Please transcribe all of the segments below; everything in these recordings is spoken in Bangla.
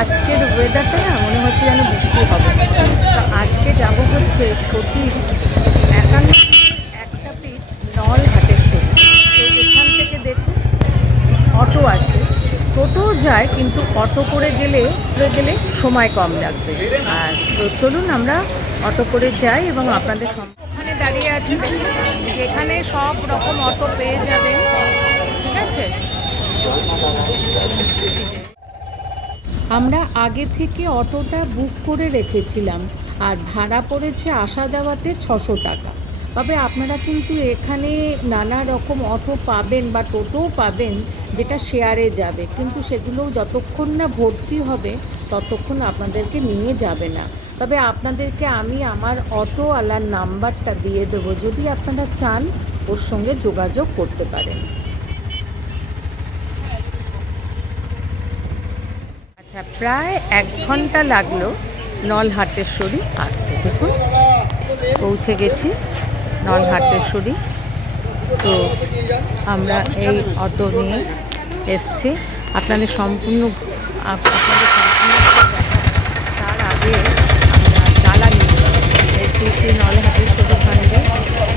আজকের ওয়েদারটা না মনে হচ্ছে যেন বৃষ্টি হবে। তো আজকে যাব হচ্ছে সতীর 51 একটা পিঠ নলহাটের সতী। তো এখান থেকে দেখুন অটো আছে, টোটোও যায়, কিন্তু অটো করে গেলে সময় কম লাগবে। আর তো চলুন আমরা অটো করে যাই এবং আপনাদের ওখানে দাঁড়িয়ে আছে, এখানে সব রকম অটো পেয়ে যাবেন, ঠিক আছে। আমরা আগে থেকে অটোটা বুক করে রেখেছিলাম আর ভাড়া পড়েছে আসা যাওয়াতে 600 টাকা। তবে আপনারা কিন্তু এখানে নানা রকম অটো পাবেন বা টোটোও পাবেন যেটা শেয়ারে যাবে, কিন্তু সেগুলো যতক্ষণ না ভর্তি হবে ততক্ষণ আপনাদেরকে নিয়ে যাবে না। তবে আপনাদেরকে আমি আমার অটোওয়ালার নাম্বারটা দিয়ে দেবো, যদি আপনারা চান ওর সঙ্গে যোগাযোগ করতে পারেন। আচ্ছা, প্রায় 1 ঘন্টা লাগলো নলহাটেশ্বরী আসতে। দেখুন পৌঁছে গেছি নলহাটেশ্বরী। তো আমরা এই অটো নিয়ে এসছি, আপনাদের সম্পূর্ণ তার আগে আমরা ডালা নিয়ে এসেছি নলহাটেশ্বরী ফান্ডে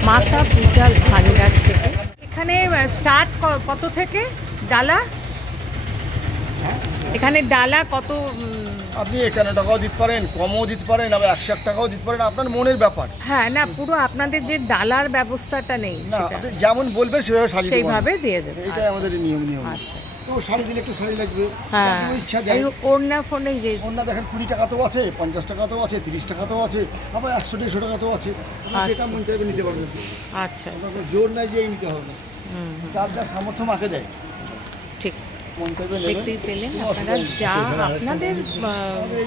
মাতা পূজার ভান্ডার থেকে। এখানে স্টার্ট কত থেকে ডালা? এখানে ডালা কত? আপনি 51 টাকাও দিতে পারেন, কমও দিতে পারেন, আবার 101 টাকাও দিতে পারেন, আপনার মনের ব্যাপার। হ্যাঁ, না পুরো আপনাদের যে ডালার ব্যবস্থাটা নেই, না আপনি যেমন বলবেন সেভাবে শাড়ি সেইভাবে দিয়ে দেবেন। এটাই আমাদের নিয়ম। আচ্ছা, তো শাড়ি দিলে একটু শাড়ি লাগবে, হ্যাঁ, ইচ্ছা যায়। ওড়না ফোনে যে ওড়না দেখেন 20 টাকা তো আছে, 50 টাকা তো আছে, 30 টাকা তো আছে, আবার 100-150 টাকা তো আছে। যেটা মন চাইবে নিতে পারবেন। আচ্ছা, জোর নাই যে নিতে হবে না, যার যা সামর্থ্য মাকে দেয়। ঠিক মন চাইবে দেখতেই পেলেন আপনারা, যা আপনাদের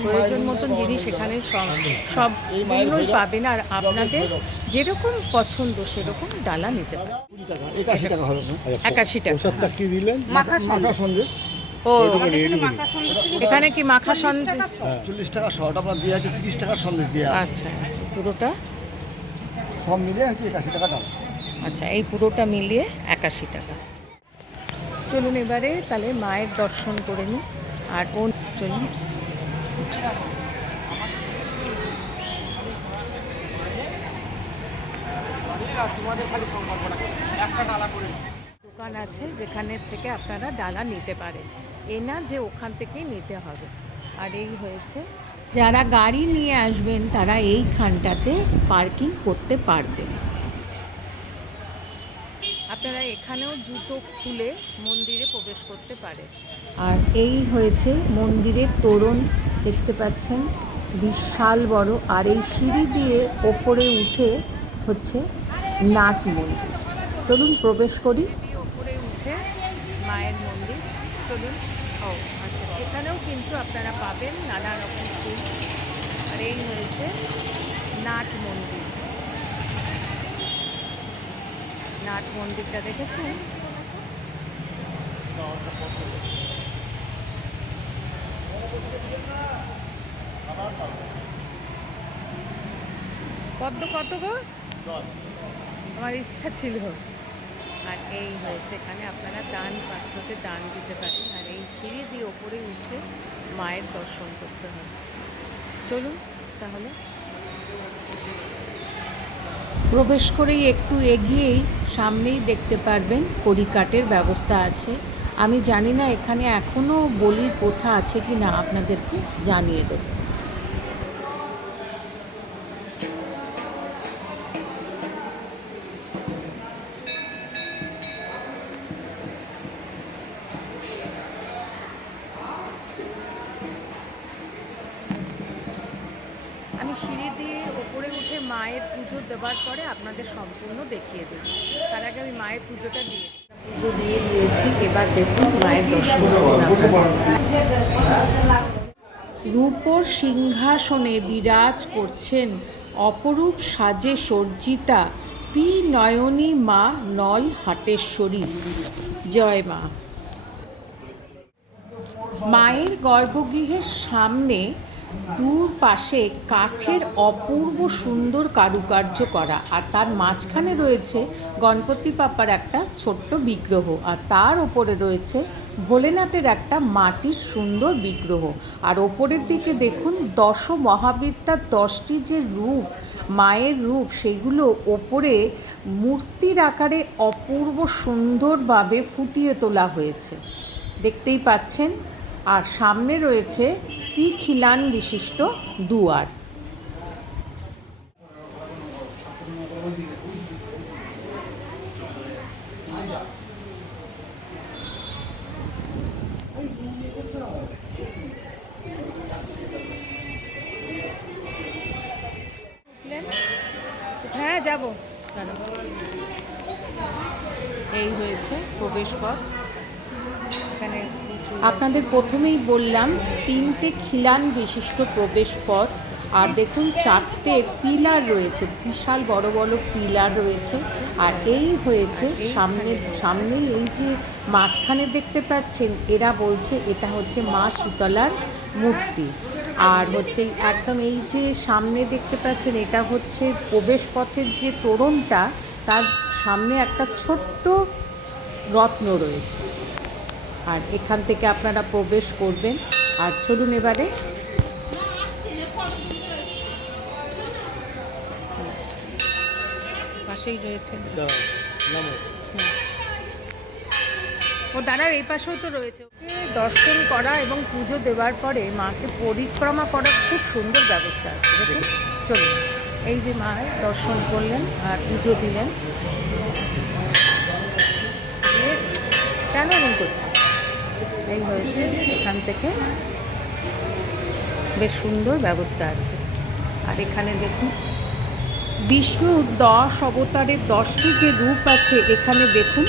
প্রয়োজন মতন জিনিস এখানে সবগুলোই পাবেন, আর আপনাদের যেরকম পছন্দ সেরকম ডালা নিতে পারেন। 20 টাকা 81 টাকা হবে না। 81 টাকা। ওষুধটা কি দিলেন? মাখা সন্দেশ। ও, এখানে কি মাখা সন্দেশ? 40 টাকা শর্ট আপনার দিয়ে আছে, 30 টাকার সন্দেশ দিয়ে আছে। আচ্ছা, পুরোটা সব মিলিয়ে আছে 81 টাকা দাম। আচ্ছা, এই পুরোটা মিলিয়ে 81 টাকা। চলুন এবারে তাহলে মায়ের দর্শন করে নিই। আর চলুন দোকান আছে যেখানে থেকে আপনারা ডালা নিতে পারেন, এ না যে ওখান থেকেই নিতে হবে। আর এই হয়েছে, যারা গাড়ি নিয়ে আসবেন তারা এইখানটাতে পার্কিং করতে পারবেন। আপনারা এখানেও জুতো খুলে মন্দিরে প্রবেশ করতে পারে। আর এই হয়েছে মন্দিরের তোরণ, দেখতে পাচ্ছেন বিশাল বড়। আর এই সিঁড়ি দিয়ে ওপরে উঠে হচ্ছে নাট মন্দির। চলুন প্রবেশ করি। ওপরে উঠে মায়ের মন্দির, চলুন। ও আচ্ছা, এখানেও কিন্তু আপনারা পাবেন নানা রকম ফুল। আর এই হয়েছে নাট মন্দির। নাট মন্দিরটা দেখেছেন? পদ্ম কত গো? আমার ইচ্ছা ছিল। আর এই হয়েছে, এখানে আপনারা দান পাত্রতে দান দিতে পারেন। আর এই সিঁড়ি দিয়ে ওপরে উঠে মায়ের দর্শন করতে হবে। চলুন তাহলে। প্রবেশ করেই একটু এগিয়েই সামনেই দেখতে পারবেন কড়িকাঠের ব্যবস্থা আছে। আমি জানি না এখানে এখনও বলির প্রথা আছে কি না, আপনাদেরকে জানিয়ে দেব। আমি সিঁড়ি দিয়ে ওপরে উঠে মায়ের পুজো দেওয়ার পরে আপনাদের সম্পূর্ণ দেখিয়ে দেব। তার আগে আমি মায়ের পুজোটা পুজো দিয়ে দিয়েছি। এবার দেখুন মায়ের দর্শন করুন। রূপোর সিংহাসনে বিরাজ করছেন অপরূপ সাজে সজ্জিতা ত্রিনয়নী মা নলহাটেশ্বরী। জয় মা। মায়ের গর্ভগৃহের সামনে দূর পাশে কাঠের অপূর্ব সুন্দর কারুকার্য করা, আর তার মাঝখানে রয়েছে গণপতি বাপ্পার একটা ছোট্ট বিগ্রহ, আর তার ওপরে রয়েছে ভোলেনাথের একটা মাটির সুন্দর বিগ্রহ। আর ওপরের দিকে দেখুন দশ মহাবিদ্যার 10টি যে রূপ, মায়ের রূপ, সেগুলো ওপরে মূর্তির আকারে অপূর্ব সুন্দরভাবে ফুটিয়ে তোলা হয়েছে, দেখতেই পাচ্ছেন। আর সামনে রয়েছে কি খিলান বিশিষ্ট দুয়ার। হ্যাঁ যাব। এই হয়েছে প্রবেশ পথ। এখানে আপনাদের প্রথমেই বললাম 3টে খিলান বিশিষ্ট প্রবেশ পথ, আর দেখুন 4টে পিলার রয়েছে, বিশাল বড় বড় পিলার রয়েছে। আর এই হয়েছে সামনেই এই যে মাঝখানে দেখতে পাচ্ছেন, এরা বলছে এটা হচ্ছে মা শীতলার মূর্তি। আর হচ্ছে একদম এই যে সামনে দেখতে পাচ্ছেন, এটা হচ্ছে প্রবেশ পথের যে তোরণটা, তার সামনে একটা ছোট্ট রত্ন রয়েছে। আর এখান থেকে আপনারা প্রবেশ করবেন। আর চলুন এবারে পাশেই রয়েছে ও দাঁড়াও, এই পাশেও তো রয়েছে। দর্শন করা এবং পুজো দেওয়ার পরে মাকে পরিক্রমা করার খুব সুন্দর ব্যবস্থা আছে, দেখুন। চলুন, এই যে মায়ের দর্শন করলেন আর পুজো দিলেন। কেন এমন করছে? এই হয়েছে, এখান থেকে বেশ সুন্দর ব্যবস্থা আছে। আর এখানে দেখুন বিষ্ণুর 10 অবতারের 10টি যে রূপ আছে, এখানে দেখুন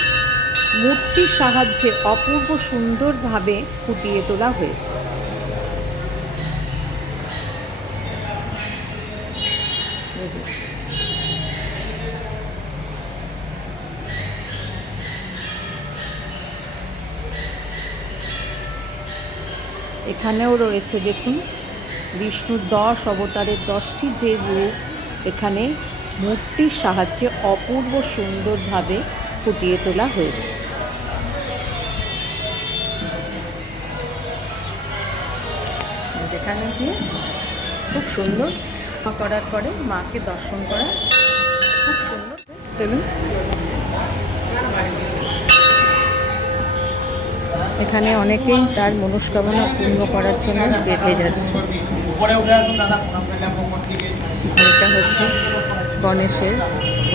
মূর্তির সাহায্যে অপূর্ব সুন্দরভাবে ফুটিয়ে তোলা হয়েছে। এখানেও রয়েছে দেখুন বিষ্ণুর 10 অবতারের 10টি যে রূপ, এখানে মূর্তির সাহায্যে অপূর্ব সুন্দরভাবে ফুটিয়ে তোলা হয়েছে। যেখানে গিয়ে খুব সুন্দর করার পরে মাকে দর্শন করা খুব সুন্দর। চলুন, এখানে অনেকেই তার মনস্কামনা পূর্ণ করার জন্য বেঁধে যাচ্ছে। এটা হচ্ছে গণেশের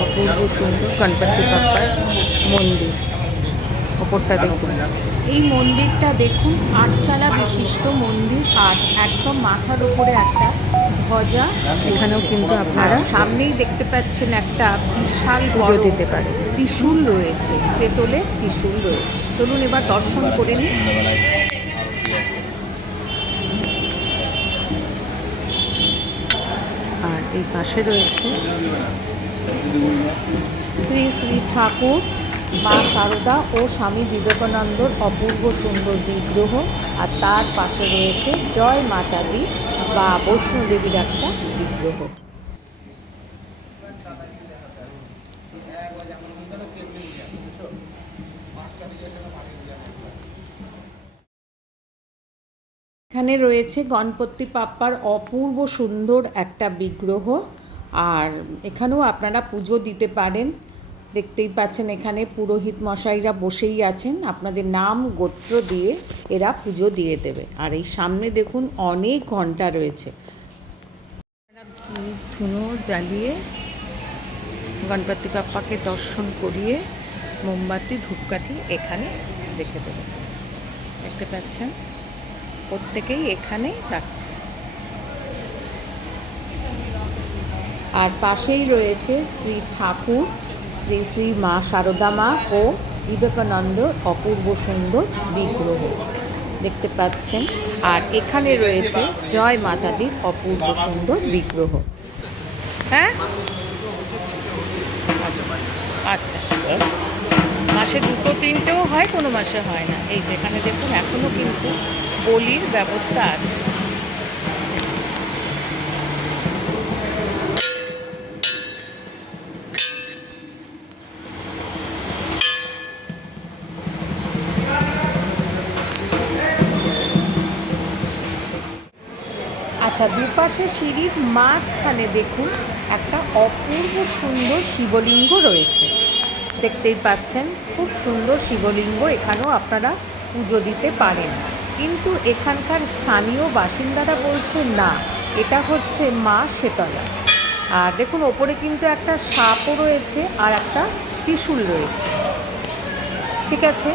অপূর্ব সুন্দর গণপতি বাপ্পার মন্দির। ওপরটা দেখুন, এই মন্দিরটা দেখুন 8চালা বিশিষ্ট মন্দির, আর একদম মাথার উপরে একটা ধ্বজা। এখানেও কিন্তু আপনারা সামনেই দেখতে পাচ্ছেন একটা বিশাল পুজো দিতে পারে ত্রিশূল রয়েছে, পেতলের ত্রিশূল রয়েছে। চলুন এবার দর্শন করে নিই। আর এই পাশে রয়েছে শ্রী শ্রী ঠাকুর, মা শারদা ও স্বামী বিবেকানন্দর অপূর্ব সুন্দর বিগ্রহ। আর তার পাশে রয়েছে জয় মাতা দি বা বৈষ্ণোদেবীর একটা বিগ্রহ। এখানে রয়েছে গণপতি বাপ্পার অপূর্ব সুন্দর একটা বিগ্রহ, আর এখানেও আপনারা পুজো দিতে পারেন। দেখতেই পাচ্ছেন এখানে পুরোহিত মশাইরা বসেই আছেন, আপনাদের নাম গোত্র দিয়ে এরা পুজো দিয়ে দেবে। আর এই সামনে দেখুন অনেক ঘন্টা রয়েছে, ধুনো জ্বালিয়ে গণপতি বাপ্পাকে দর্শন করিয়ে মোমবাতি ধূপকাঠি এখানে রেখে দেবে। দেখতে পাচ্ছেন প্রত্যেকেই এখানেই রাখছে। আর পাশেই রয়েছে শ্রী ঠাকুর, শ্রী শ্রী মা শারদা মা ও বিবেকানন্দর অপূর্ব সুন্দর বিগ্রহ দেখতে পাচ্ছেন। আর এখানে রয়েছে জয় মাতা দির অপূর্ব সুন্দর বিগ্রহ। হ্যাঁ, আচ্ছা, মাসে 2-3টেও হয়, কোনো মাসে হয় না। এই যেখানে দেখুন এখনও কিন্তু বলির ব্যবস্থা আছে। আচ্ছা, দুপাশে সিঁড়ির মাঝখানে দেখুন একটা অপূর্ব সুন্দর শিবলিঙ্গ রয়েছে। দেখতেই পাচ্ছেন, খুব সুন্দর শিবলিঙ্গ। এখানেও আপনারা পুজো দিতে পারেন, কিন্তু এখানকার স্থানীয় বাসিন্দারা বলছে না, এটা হচ্ছে মা শেতলা। আর দেখুন, ওপরে কিন্তু একটা সাপও রয়েছে আর একটা ত্রিশূল রয়েছে। ঠিক আছে।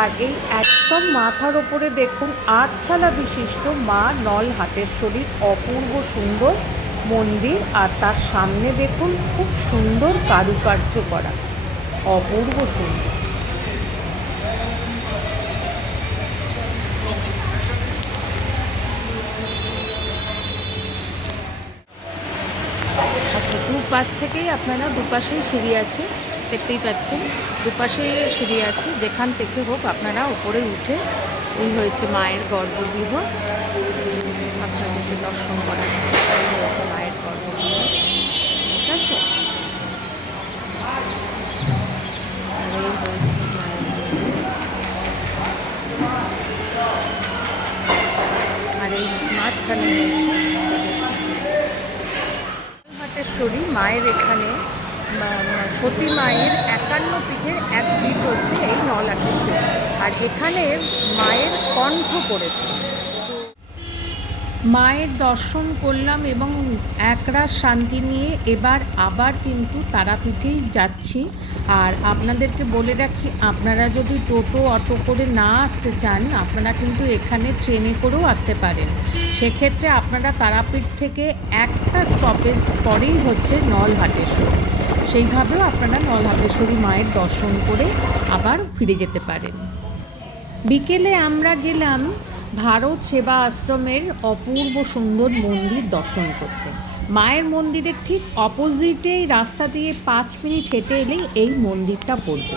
আর এই একদম মাথার ওপরে দেখুন আটচালা বিশিষ্ট মা নলহাটেশ্বরীর অপূর্ব সুন্দর মন্দির, আর তার সামনে দেখুন খুব সুন্দর কারুকার্য করা, অপূর্ব সুন্দর। আচ্ছা, দুপাশ থেকেই আপনারা, দুপাশেই সিঁড়ি আছে, দেখতেই পাচ্ছেন, দুপাশে সিঁড়ি আছে। যেখান থেকে হোক আপনারা উপরে উঠে, এই হয়েছে মায়ের গর্ভগৃহ, আপনাদেরকে দর্শন করাচ্ছে। এই হয়েছে মায়ের গর্ভগৃহ, ঠিক আছে। আর এই হয়েছে মায়ের মন্দির, আর এই মাঝখানে হাটেশ্বরী মায়ের, এখানে সতী মায়ের 51 পীঠের এক পীঠ হচ্ছে এই নলহাটেশ্বরী, আর এখানে মায়ের কণ্ঠ পড়েছে। মায়ের দর্শন করলাম এবং একরাশ শান্তি নিয়ে এবার আবার কিন্তু তারাপীঠেই যাচ্ছি। আর আপনাদেরকে বলে রাখি, আপনারা যদি টোটো অটো করে না আসতে চান, আপনারা কিন্তু এখানে ট্রেনে করেও আসতে পারেন। সেক্ষেত্রে আপনারা তারাপীঠ থেকে একটা স্টপেজ পরেই হচ্ছে নলহাটেশ্বরী, সেইভাবেও আপনারা নলহাটেশ্বরী মায়ের দর্শন করে আবার ফিরে যেতে পারেন। বিকেলে আমরা গেলাম ভারত সেবা আশ্রমের অপূর্ব সুন্দর মন্দির দর্শন করতে। মায়ের মন্দিরের ঠিক অপোজিটেই রাস্তা দিয়ে 5 মিনিট হেঁটে এলেই এই মন্দিরটা পড়বে।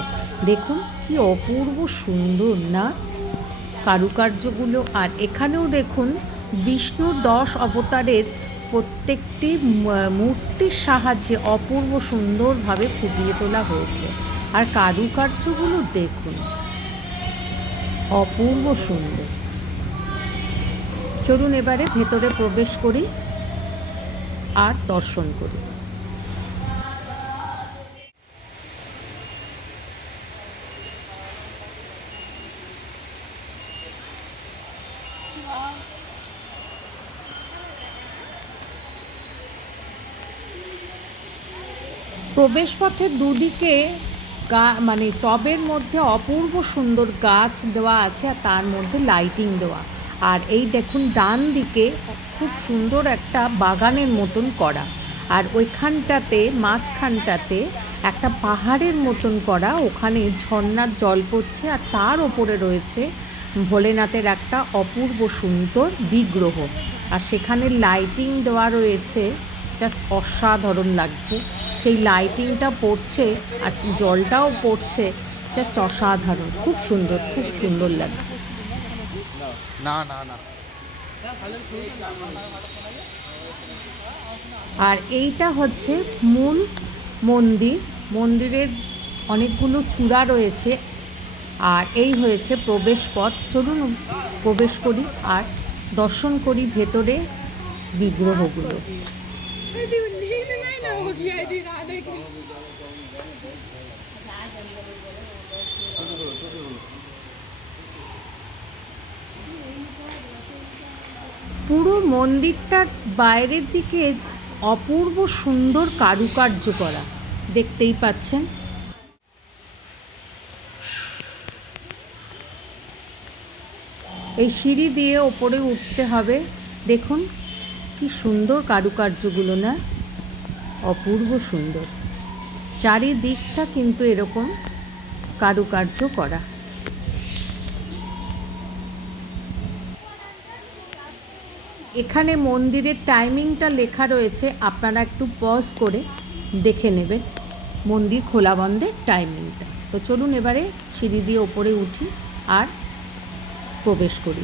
দেখুন কি অপূর্ব সুন্দর না কারুকার্যগুলো। আর এখানেও দেখুন বিষ্ণুর 10 অবতারের প্রত্যেকটি মূর্তির সাহায্যে অপূর্ব সুন্দরভাবে ফুটিয়ে তোলা হয়েছে। আর কারুকার্যগুলো দেখুন, অপূর্ব সুন্দর। চলুন এবারে ভেতরে প্রবেশ করি আর দর্শন করি। প্রবেশপথের দুদিকে মানে টবের মধ্যে অপূর্ব সুন্দর গাছ দেওয়া আছে, আর তার মধ্যে লাইটিং দেওয়া। আর এই দেখুন ডান দিকে খুব সুন্দর একটা বাগানের মতন করা, আর ওইখানটাতে মাঝখানটাতে একটা পাহাড়ের মতন করা, ওখানে ঝর্ণার জল পড়ছে, আর তার ওপরে রয়েছে ভোলেনাথের একটা অপূর্ব সুন্দর বিগ্রহ। আর সেখানে লাইটিং দেওয়া রয়েছে, জাস্ট অসাধারণ লাগছে। সেই লাইটিংটা পড়ছে আর জলটাও পড়ছে, জাস্ট অসাধারণ, খুব সুন্দর, খুব সুন্দর লাগছে। না না না। আর এইটা হচ্ছে মূল মন্দির। মন্দিরের অনেকগুলো চূড়া রয়েছে, আর এই হয়েছে প্রবেশ পথ। চলুন প্রবেশ করি আর দর্শন করি ভেতরে বিগ্রহগুলো। পুরো মন্দিরটার বাইরের দিকে অপূর্ব সুন্দর কারুকার্য করা, দেখতেই পাচ্ছেন। এই সিঁড়ি দিয়ে ওপরে উঠতে হবে। দেখুন কি সুন্দর কারুকার্যগুলো না, অপূর্ব সুন্দর। চারিদিকটা কিন্তু এরকম কারুকার্য করা। এখানে মন্দিরের টাইমিংটা লেখা রয়েছে, আপনারা একটু পজ করে দেখে নেবেন মন্দির খোলা বন্ধের টাইমিংটা। তো চলুন এবারে সিঁড়ি দিয়ে ওপরে উঠি আর প্রবেশ করি।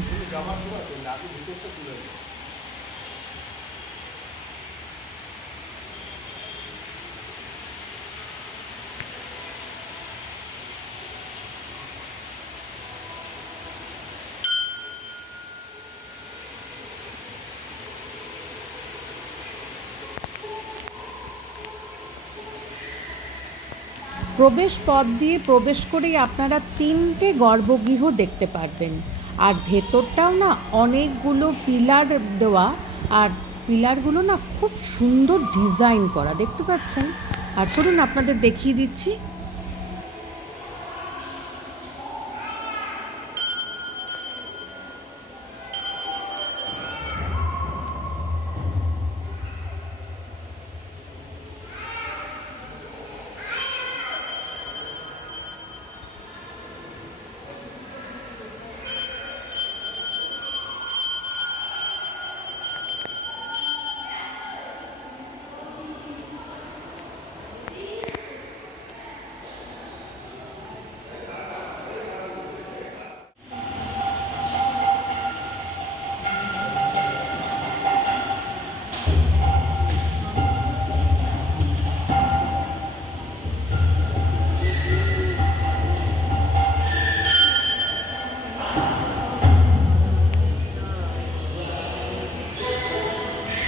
প্রবেশ পথ দিয়ে প্রবেশ করেই আপনারা 3টে গর্ভগৃহ দেখতে পারবেন। আর ভেতরটাও না অনেকগুলো পিলার দেওয়া, আর পিলারগুলো না খুব সুন্দর ডিজাইন করা, দেখতে পাচ্ছেন। আর চলুন আপনাদের দেখিয়ে দিচ্ছি।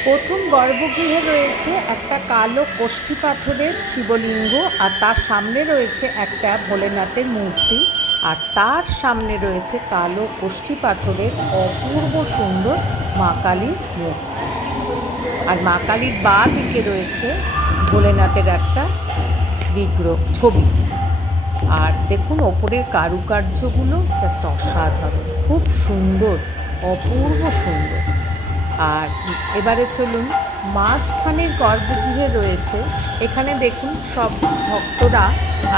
প্রথম গর্ভগৃহে রয়েছে একটা কালো কোষ্ঠী পাথরের শিবলিঙ্গ, আর তার সামনে রয়েছে একটা ভোলেনাথের মূর্তি, আর তার সামনে রয়েছে কালো কোষ্ঠী পাথরের অপূর্ব সুন্দর মা কালীর মূর্তি। আর মা কালীর বাঁ দিকে রয়েছে ভোলেনাথের একটা বিগ্রহ ছবি। আর দেখুন ওপরের কারুকার্যগুলো জাস্ট অসাধারণ, খুব সুন্দর, অপূর্ব সুন্দর। আর এবারে চলুন মাঝখানের গর্ভগৃহে রয়েছে, এখানে দেখুন সব ভক্তরা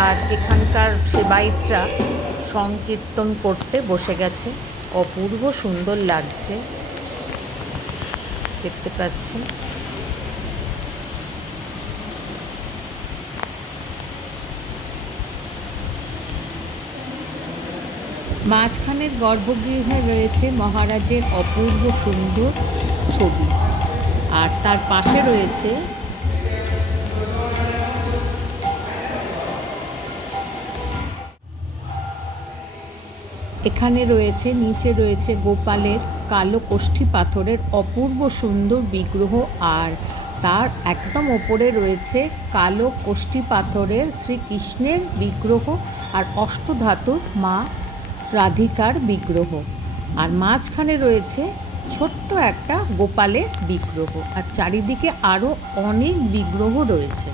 আর এখানকার সেবায়িতরা সংকীর্তন করতে বসে গেছে, অপূর্ব সুন্দর লাগছে, দেখতে পাচ্ছেন। মাঝখানের গর্ভগৃহে রয়েছে মহারাজের অপূর্ব সুন্দর ছবি, আর তার পাশে রয়েছে এখানে রয়েছে নিচে রয়েছে গোপালের কালো কোষ্ঠী পাথরের অপূর্ব সুন্দর বিগ্রহ, আর তার একদম ওপরে রয়েছে কালো কোষ্ঠী পাথরের শ্রীকৃষ্ণের বিগ্রহ আর অষ্টধাতুর মা রাধিকার বিগ্রহ। আর মাঝখানে রয়েছে ছোট্ট একটা গোপালের বিগ্রহ, আর চারিদিকে আরও অনেক বিগ্রহ রয়েছে।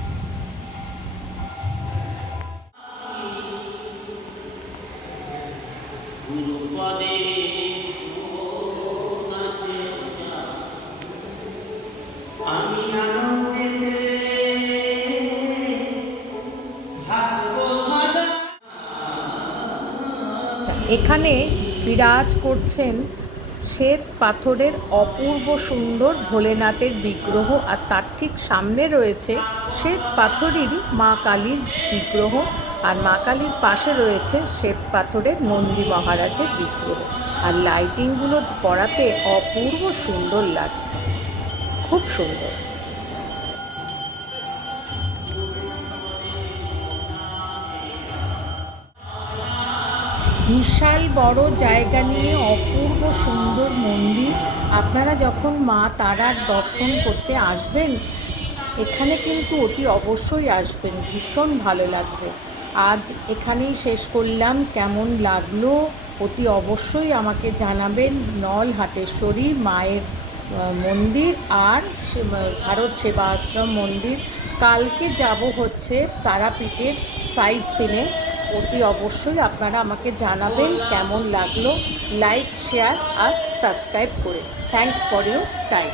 এখানে বিরাজ করছেন শ্বেত পাথরের অপূর্ব সুন্দর ভোলেনাথের বিগ্রহ, আর তার ঠিক সামনে রয়েছে শ্বেত পাথরেরই মা কালীর বিগ্রহ, আর মা কালীর পাশে রয়েছে শ্বেত পাথরের নন্দী মহারাজের বিগ্রহ। আর লাইটিংগুলো করাতে অপূর্ব সুন্দর লাগছে, খুব সুন্দর। বিশাল বড় জায়গা নিয়ে অপূর্ব সুন্দর মন্দির। আপনারা যখন মা তারার দর্শন করতে আসবেন এখানে কিন্তু অতি অবশ্যই আসবেন, ভীষণ ভালো লাগবে। আজ এখানেই শেষ করলাম, কেমন লাগলো অতি অবশ্যই আমাকে জানাবেন। নলহাটেশ্বরী মায়ের মন্দির আর ভারত সেবা আশ্রম মন্দির। কালকে যাব হচ্ছে তারাপীঠের সাইট সিনে, অতি অবশ্যই আপনারা আমাকে জানাবেন কেমন লাগলো। লাইক, শেয়ার আর সাবস্ক্রাইব করে। Thanks for your time.